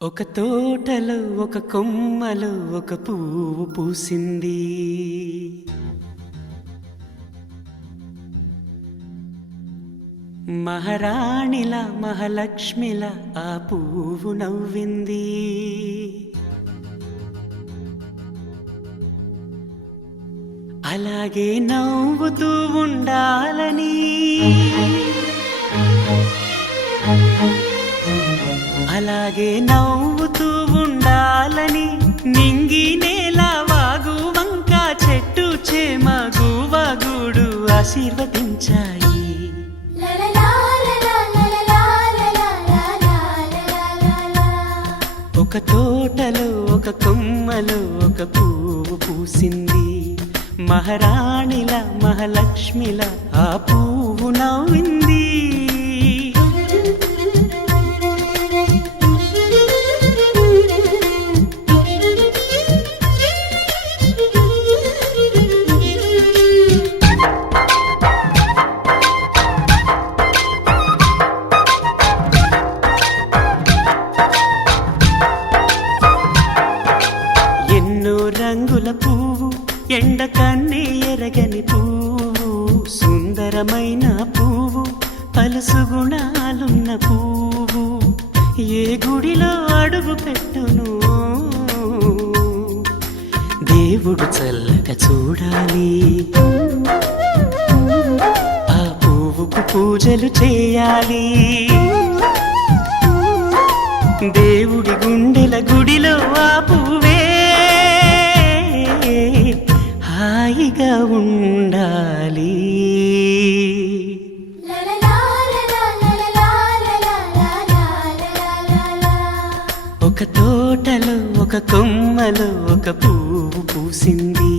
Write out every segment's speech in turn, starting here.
ఒక తోటలో ఒక కొమ్మలో ఒక పువ్వు పూసింది. మహారాణిల మహాలక్ష్మిల ఆ పువ్వు నవ్వింది. అలాగే నవ్వుతూ ఉండాలని, అలాగే నవ్వుతూ ఉండాలని నింగి నేల వాగు వంక చెట్టు చేమ గువగుడు ఆశీర్వదించాయి. ఒక తోటలో ఒక కొమ్మలో ఒక పువ్వు పూసింది. మహారాణిల మహాలక్ష్మిల ఆ పువ్వు నవ్వింది. రంగుల పువ్వు, ఎండ కన్నే ఎరగని పువ్వు, సుందరమైన పువ్వు, పలుసు గుణాలున్న పువ్వు, ఏ గుడిలో అడుగు పెట్టును దేవుడు చల్లగా చూడాలి. ఆ పువ్వుకు పూజలు చేయాలి. దేవుడి గుండెల గుడిలో ఆ పువ్వే హాయిగా ఉండాలి. ఒక తోటలో ఒక కొమ్మలో ఒక పువ్వు పూసింది.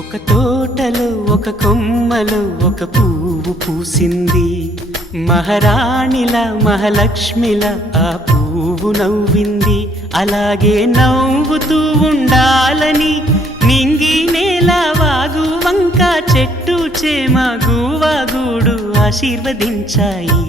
ఒక తోటలో ఒక కొమ్మలో ఒక పువ్వు పూసింది. మహారాణిల మహాలక్ష్మిల ఆ పువ్వు నవ్వింది. అలాగే నవ్వుతూ ఉండాలని నింగి నేల వాగు వంక చెట్టు చేమ గువగుడు ఆశీర్వదించాయి.